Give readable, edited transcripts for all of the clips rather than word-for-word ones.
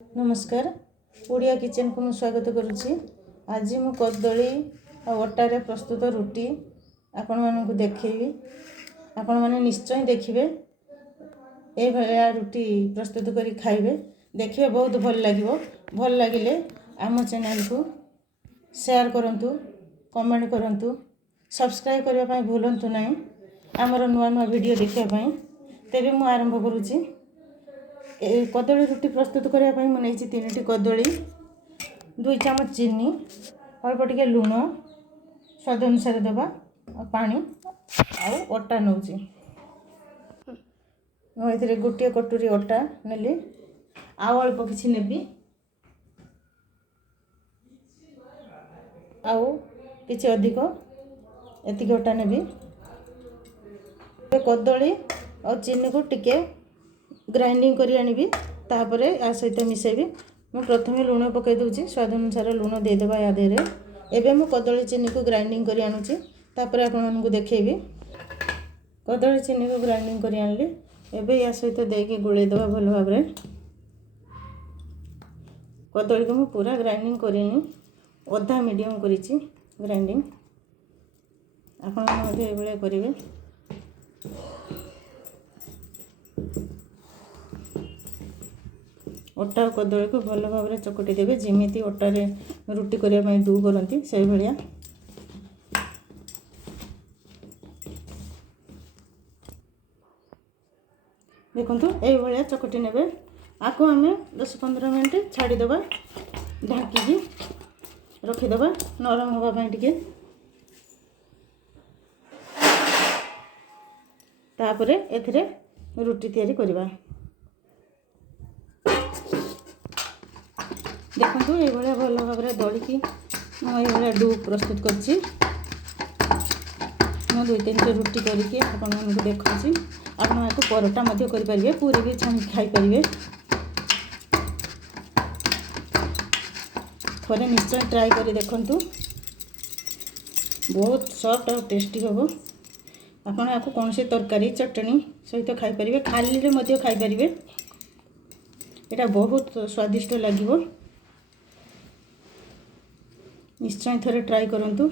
नमस्कार ओडिया किचन को स्वागत करुच्ची। आज मु कदली और अटारे प्रस्तुत रुटी आपण मानक देखी। आपण माने निश्चय देखिए ए भलिया रुटी प्रस्तुत करी खाइबे। देखिए बहुत भल लागिवो। भल लागिले आम चैनल को शेयर करंतु, कमेंट करंतु, सब्सक्राइब करबा पई भूलंतु नाही। आमर नुआ नुआ वीडियो देखिया पई तेबे मु आरंभ करूची। कदली रुटी प्रस्तुत करने मुझे 3टी कदली, 2 चामच चीनी, अल्प टिके लुण, स्वाद अनुसार दबा, पानी आउ अटा नौची। मुझे गोटे कटोरी अटा नेली, आउ अल्प किछि नेबी, आउ किछि अधिक एतिक अटा नेबी। कदली और चीनी को टिके ग्राइंडिंग करी आनिबी। तापर या सहित मिसेबी। मु प्रथमे लुण पकई दूची, स्वाद अनुसार लुण देदेबा या देरे। एबे मु कदली चीनी को ग्राइंडिंग करी आनुची। तापर आपण मानकु देखेबी। कदली चीनी को ग्राइंडिंग करी आनली। एबे या सहित देके गुळे देबा भल भाबरे। कदली को मु पूरा ग्राइंडिंग करिनी, अधा मीडियम करिची ग्राइंडिंग। आपण मध्ये एबळे करिवे। अटा और कदली को भल भाव चकटी देवे, जमीती अटारे रुटी करने डू करती से भाया। देखु ये चकटी ने आपको आम 10-15 मिनट छाड़ीदे, ढाँकी रखीदे नरम हाँपाई टे। तापर एथिरे रुटी तैयारी करवा। देखो ये भल भाव दलिकी मुझे डू प्रस्तुत करछि। मु 2-3 रुटी करके आपको देखुची। आपको परोटा करें, पूरी भी छाणी खाईपारे। थोड़े निश्चय ट्राई कर देखु, बहुत सॉफ्ट और टेस्टी हम। आपड़ या कौन से तरकारी चटनी सहित खाईपारे, खाली खाईपारे। यहाँ बहुत स्वादिष्ट लगे। निश्चय थोड़े ट्राई करंतु।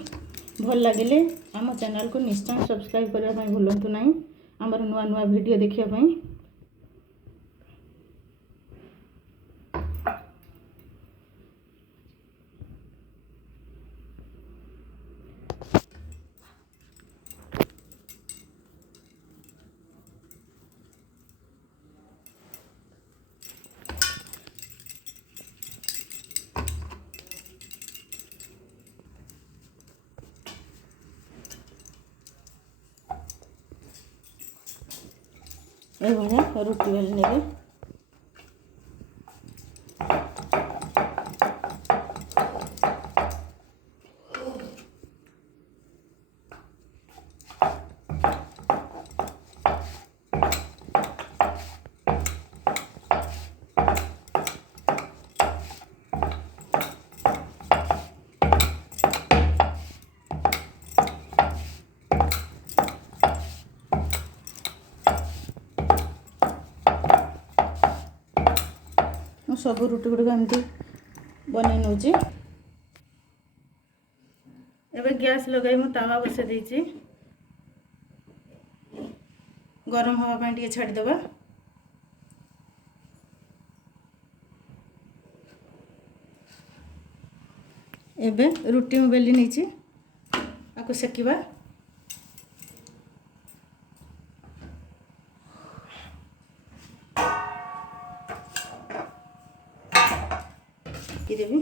भल लगे आम चैनल को निश्चय सब्सक्राइब करने भूलंतु नहीं। आमर नुआ नुआ वीडियो देखिया पई। ये भाया रुटी बेली नेबे। सब रुटी गुड़क एमती बन नौची। एबे गैस लगे मु तावा बसे देछि, गरम हवा पाई टिके छाड़ी देबा। एबे रुटी मु बेली नीची, आको सेकिबा। देवी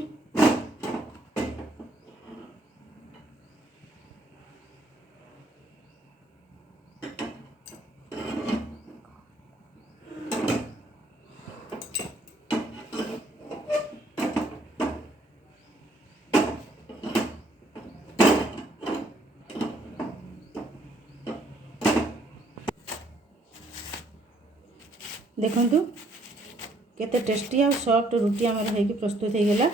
देखंतु केते टेस्टी और सॉफ्ट रुटी आमर होगी प्रस्तुत हो गला।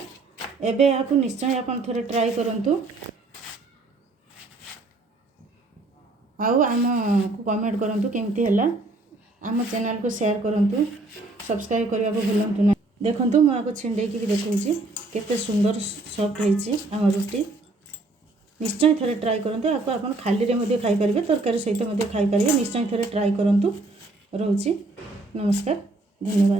एबे आपको निश्चय आपन थोड़े ट्राई करंतु। आउ आम को कमेंट करंतु केमती हैला। आम चैनल को शेयर करंतु, सब्सक्राइब करने को भूलंतु ना। देखंतु मु आको छिंडेकी भी देखौछि केते सुंदर सॉफ्ट होईछि हम रुटी। निश्चय थरे ट्राई करंतु। आको आपण खाली रे मध्ये खाई परिबे, तरकारी सहित मध्ये खाई परिबे। निश्चय थरे ट्राई करंतु। रहउछि। नमस्कार, धन्यवाद।